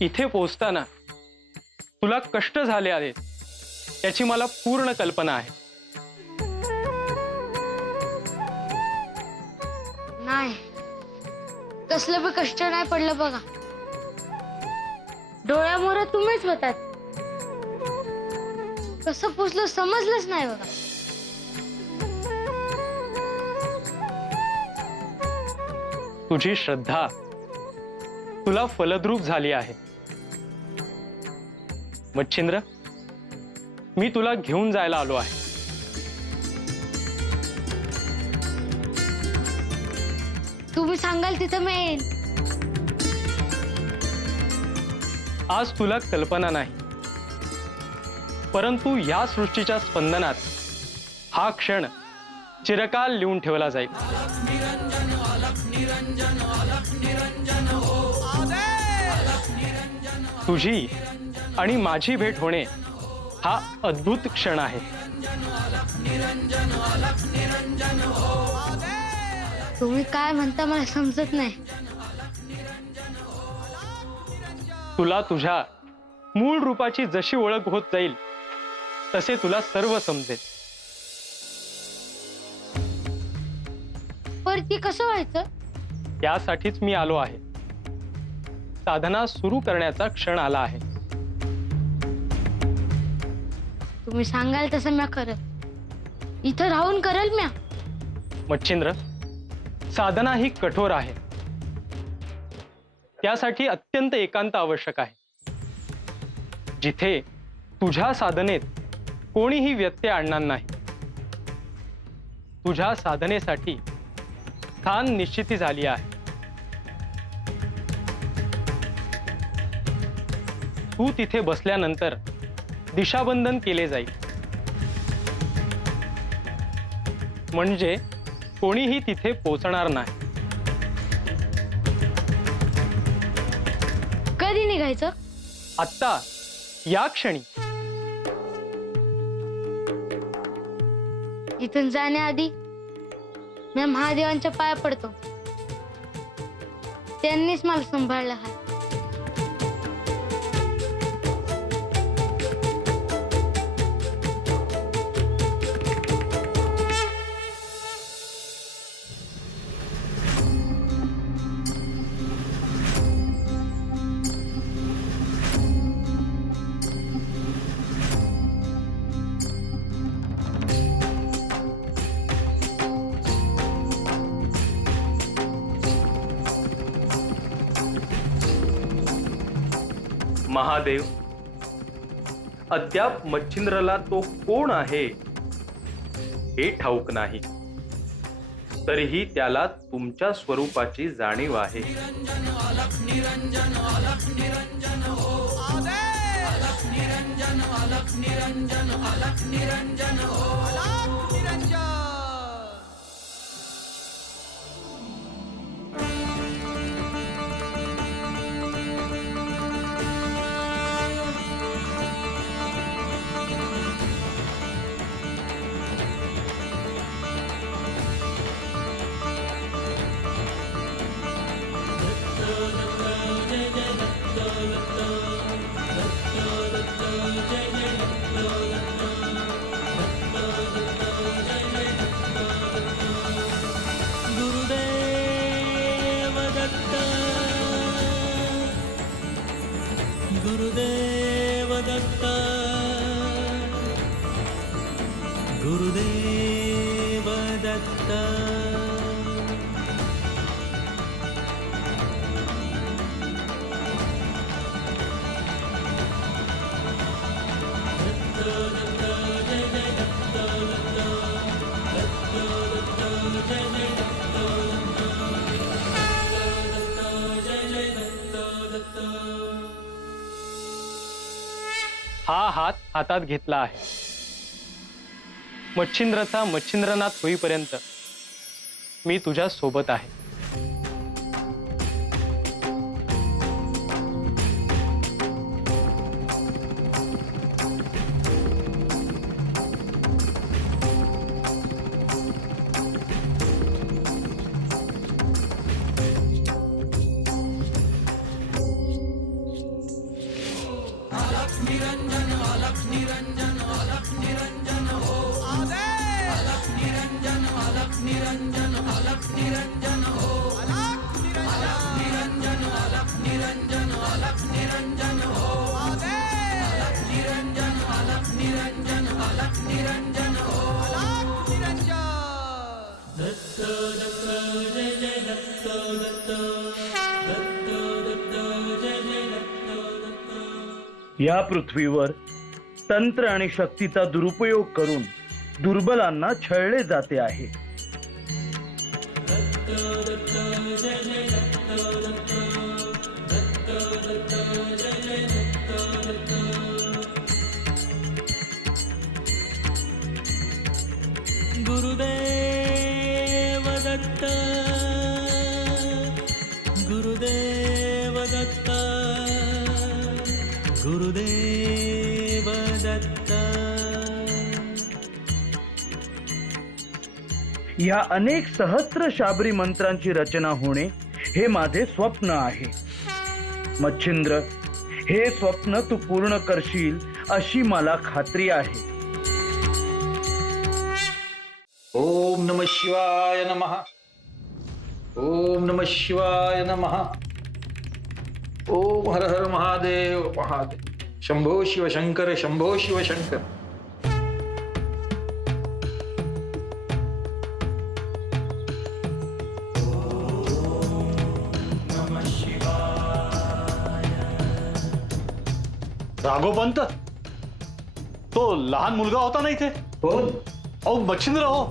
इथे पोहोचताना तुला कष्ट झाले आहेत याची मला पूर्ण कल्पना आहे. नाही, कसलं बी कष्ट नाही पडलं बघा. डोळ्यामोर तुम्हीच होतात. कसं पोचलं समजलंच नाही बघा. तुझी श्रद्धा तुला फलद्रूप झाली आहे. मच्छिंद्र, मी तुला घेऊन जायला आलो आहे. तुम्ही सांगाल तिथं मी येईन. आज तुला कल्पना नाही, परंतु या सृष्टीच्या स्पंदनात हा क्षण चिरकाल लिहून ठेवला जाईल. तुझी आणि माझी भेट होणे हा अद्भुत क्षण आहे. तुम्ही काय म्हणता मला समजत नाही. तुला तुझ्या मूळ रूपाची जशी ओळख होत जाईल तसे तुला सर्व समजेल. पर ती कसं व्हायचं? यासाठीच मी आलो आहे. साधना सुरू करण्याचा क्षण आला आहे. तुम्ही सांगाल तसं म्या करल. इथं राहून करल म्या. मच्छिंद्र, साधना ही कठोर आहे. त्यासाठी अत्यंत एकांत आवश्यक आहे. जिथे तुझ्या साधनेत कोणीही व्यत्यय आणणार नाही. तुझ्या साधनेसाठी स्थान निश्चिती झाली आहे. तू तिथे बसल्यानंतर दिशाबंधन केले जाईल. म्हणजे कोणीही तिथे पोचणार नाही. कधी निघायचं? आत्ता, या क्षणी. इथून जाण्याआधी मी महादेवांच्या पाया पडतो. त्यांनीच मला सांभाळलं आहे. महादेव, अद्याप मच्छिंद्रला तो कोण आहे हे ठाऊक नाही. तरीही त्याला तुमच्या स्वरूपाची जाणीव आहे. गुरुदेव दत्त, गुरुदेव दत्त. हा हात हातात घेतला आहे. मच्छिंद्रचा मच्छिंद्रनाथ होईपर्यंत मी तुझ्या सोबत आहे. या पृथ्वीवर तंत्र आणि शक्तीचा दुरुपयोग करून दुर्बलांना छळले जाते आहे. गुरुदेव दत्त गुरुदेव दत्त गुरुदेव दत्त. या अनेक सहस्र शाबरी मंत्रांची रचना होणे हे माझे स्वप्न आहे. मच्छिंद्र, हे स्वप्न तू पूर्ण करशील अशी मला खात्री आहे. ओम नमः शिवाय नमः. ओम नमः शिवाय नमः. ओम हर हर महादेव महादेव. शंभो शिवशंकर शंभो शिवशंकर. राघोपंत, तो लहान मुलगा होता ना इथे. कोण? अहो मच्छिंद्र हो.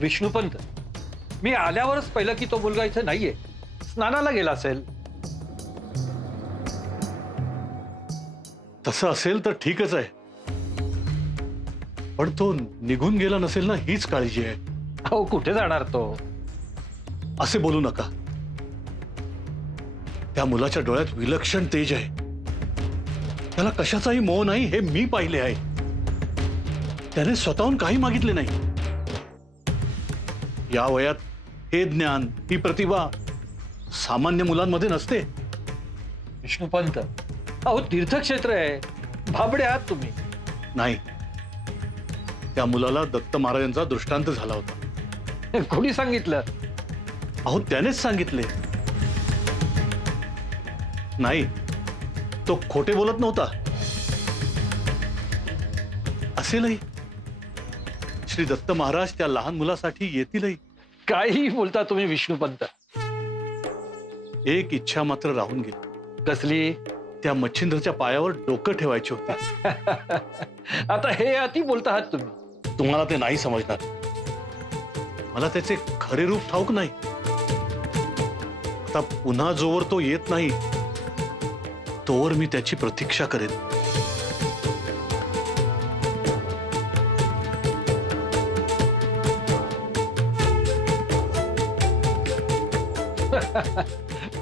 विष्णुपंत, मी आल्यावरच पहिलं की तो मुलगा इथे नाहीये, स्नानाला गेला असेल. तसं असेल तर ठीकच आहे, पण तो निघून गेला नसेल ना, हीच काळजी आहे. अहो कुठे जाणार तो? असे बोलू नका. त्या मुलाच्या डोळ्यात विलक्षण तेज आहे. त्याला कशाचाही मोह नाही हे मी पाहिले आहे. त्याने स्वतःहून काही मागितले नाही. या वयात हे ज्ञान, ही प्रतिभा सामान्य मुलांमध्ये नसते. विष्णुपंत, अहो तीर्थक्षेत्र आहे, भाबडे आहात तुम्ही. नाही, त्या मुलाला दत्त महाराजांचा दृष्टांत झाला होता. कोणी सांगितलं? अहो त्यानेच सांगितले. नाही, तो खोटे बोलत नव्हता. असेलही श्री दत्त महाराज त्या लहान मुलासाठी येतीलही. काही बोलता तुम्ही विष्णुपंत. एक इच्छा मात्र राहून गेली. कसली? त्या मच्छिंद्रच्या पायावर डोकं ठेवायचे होते. आता हे अति बोलता आहात तुम्ही. तुम्हाला ते नाही समजणार. मला त्याचे खरे रूप ठाऊक नाही. आता पुन्हा जोवर तो येत नाही तोवर मी त्याची प्रतीक्षा करेन.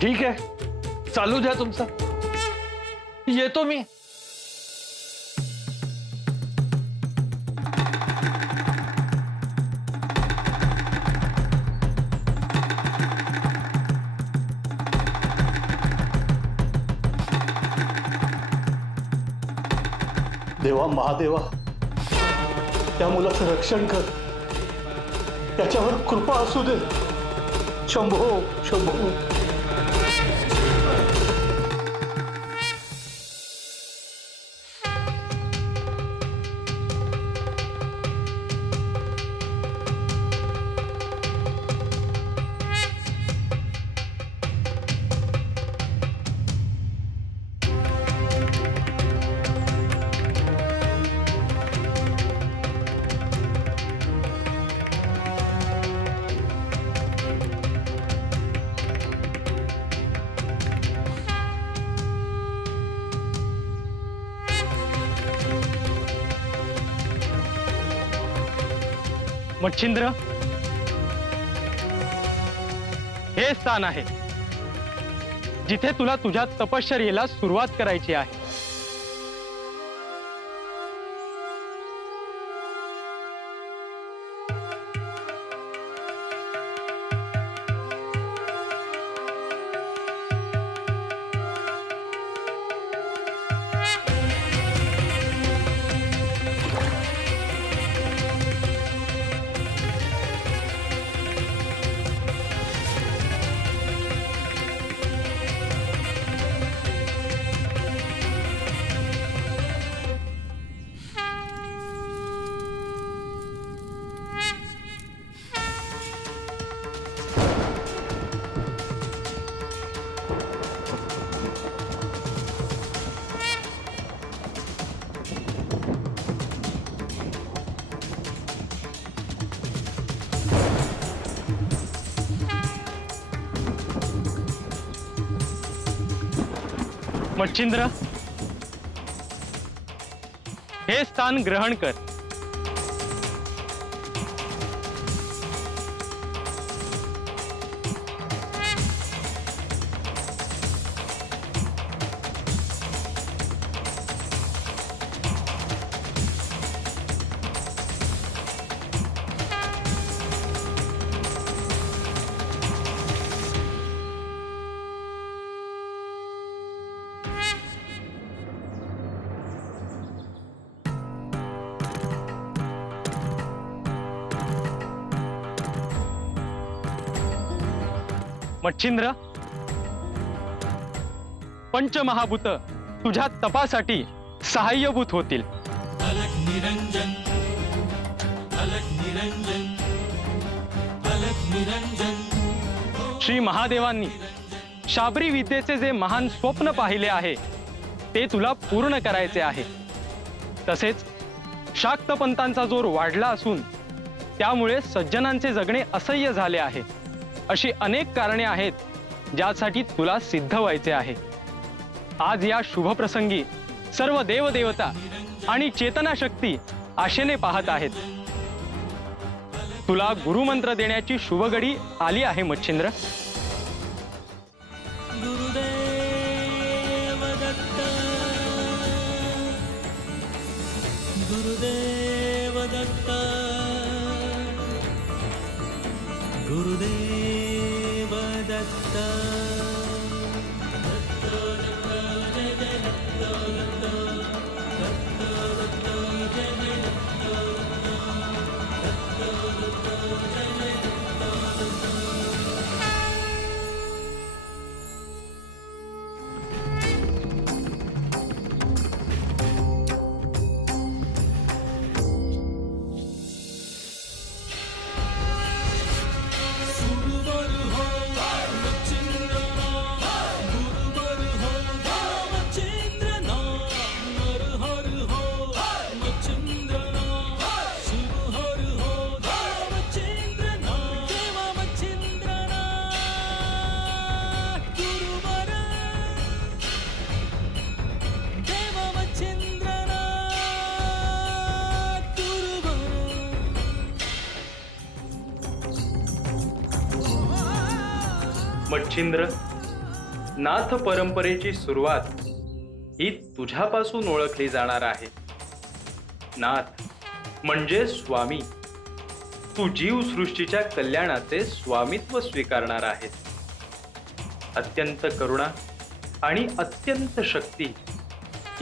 ठीक आहे, चालू द्या तुमचं. येतो मी. देवा महादेवा, त्या मुलाचं रक्षण कर. त्याच्यावर कृपा असू दे. शंभो शंभो. मच्छिंद्र, हे स्थान आहे जिथे तुला तुझ्या तपश्चर्येला सुरुवात करायची आहे. मच्छिंद्र, हे स्थान ग्रहण कर. मच्छिंद्र, पंचमहाभूत तुझ्या तपासाठी सहाय्यभूत होतील. अलग निरंजन, अलग निरंजन, अलग निरंजन. श्री महादेवांनी शाबरी विद्येचे जे महान स्वप्न पाहिले आहे ते तुला पूर्ण करायचे आहे. तसेच शाक्त पंथांचा जोर वाढला असून त्यामुळे सज्जनांचे जगणे असह्य झाले आहे. अशी अनेक कारणे आहेत ज्यासाठी तुला सिद्ध व्हायचे आहे. आज या शुभ प्रसंगी सर्व देवदेवता आणि चेतना शक्ती आशेने पाहत आहेत. तुला गुरुमंत्र देण्याची शुभघडी आली आहे मच्छिंद्र. गुरुदेव दत्त, गुरुदेव दत्त, गुरुदेव दत्त. मच्छिंद्र, नाथ परंपरेची सुरुवात ही तुझ्यापासून ओळखली जाणार आहे. नाथ म्हणजे स्वामी. तू जीवसृष्टीच्या कल्याणाचे स्वामित्व स्वीकारणार आहेस. अत्यंत करुणा आणि अत्यंत शक्ती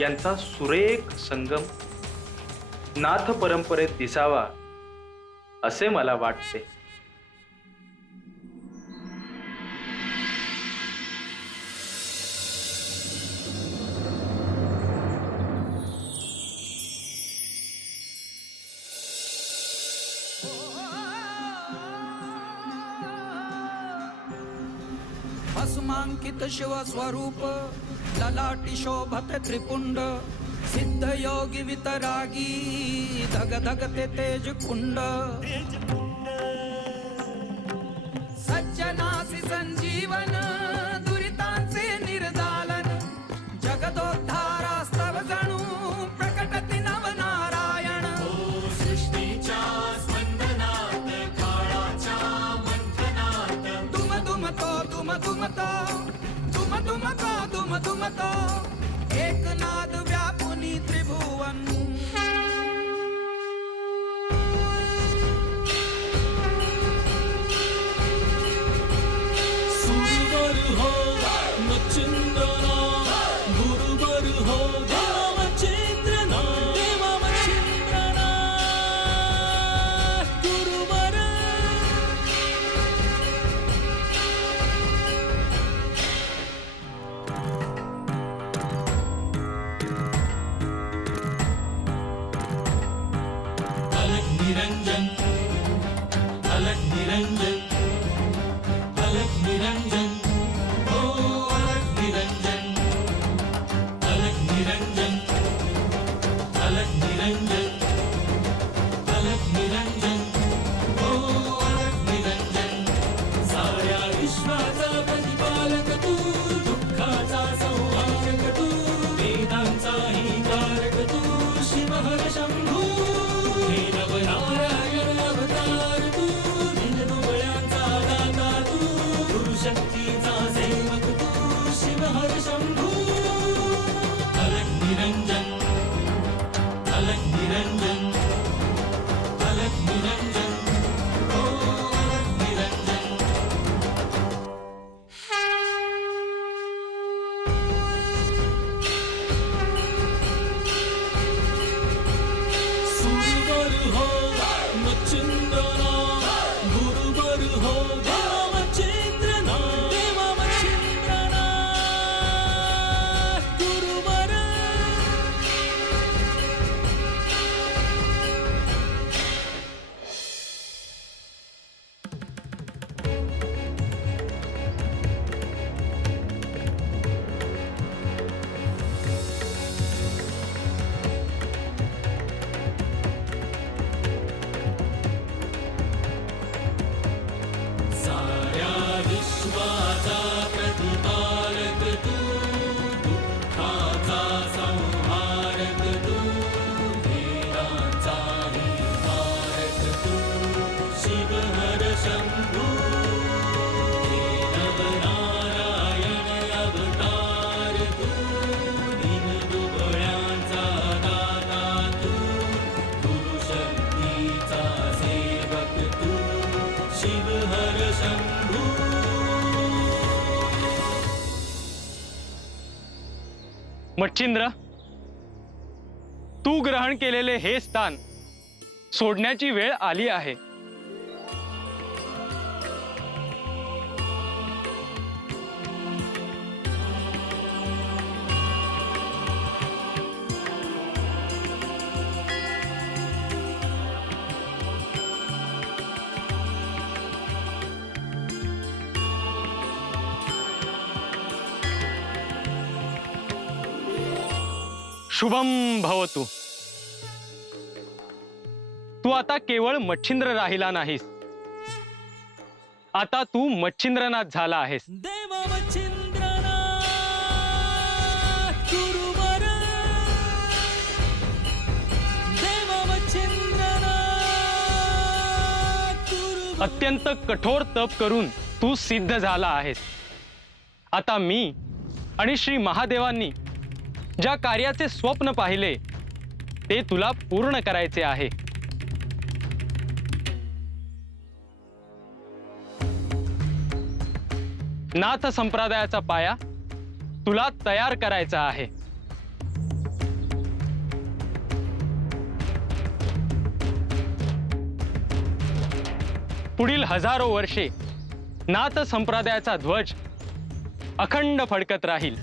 यांचा सुरेख संगम नाथ परंपरेत दिसावा असे मला वाटते. भस्मांकित शिव स्वरूप ललाटी शोभत त्रिपुंड सिद्ध योगी वितरागी धग धगते तेज कुंड सज्जनासी संजीवन दुरितांचे निर्दालन जगदोद्धारास्तव जणू प्रकटति नवनारायण. सृष्टीच्या स्पंदनात काळाच्या मंथनात दुम दुमतो दुम दुमतो दुम दुमतो दुम दुमतो एकनाद व्यापुनी त्रिभुवन. सुरवर हो मच्छिंद्रना, गुरुवर हो देवा मच्छिंद्रना, देवा मच्छिंद्रना, गुरुवर. धर्माचा प्रतिपालक तू दुःखाचा संहारक तू वेदांचाही तारक तू शिव हर शंभू हे नवनारायण अवतार तू दीनदुबळ्यांचा दाता तू गुरुशक्तीचा सेवक तू शिव हर शंभू मच्छिंद्र, तू ग्रहण केलेले हे स्थान सोडण्याची वेळ आली आहे. शुभम भवतु. तू आता केवळ मच्छिंद्र राहिला नाहीस, आता तू मच्छिंद्रनाथ झाला आहेस. देवा मच्छिंद्रनाथ गुरुवर देवा मच्छिंद्रनाथ गुरुवर अत्यंत कठोर तप करून तू सिद्ध झाला आहेस. आता मी आणि श्री महादेवांनी ज्या कार्याचे स्वप्न पाहिले ते तुला पूर्ण करायचे आहे. नाथ संप्रदायाचा पाया तुला तयार करायचा आहे. पुढील हजारो वर्षे नाथ संप्रदायाचा ध्वज अखंड फडकत राहील.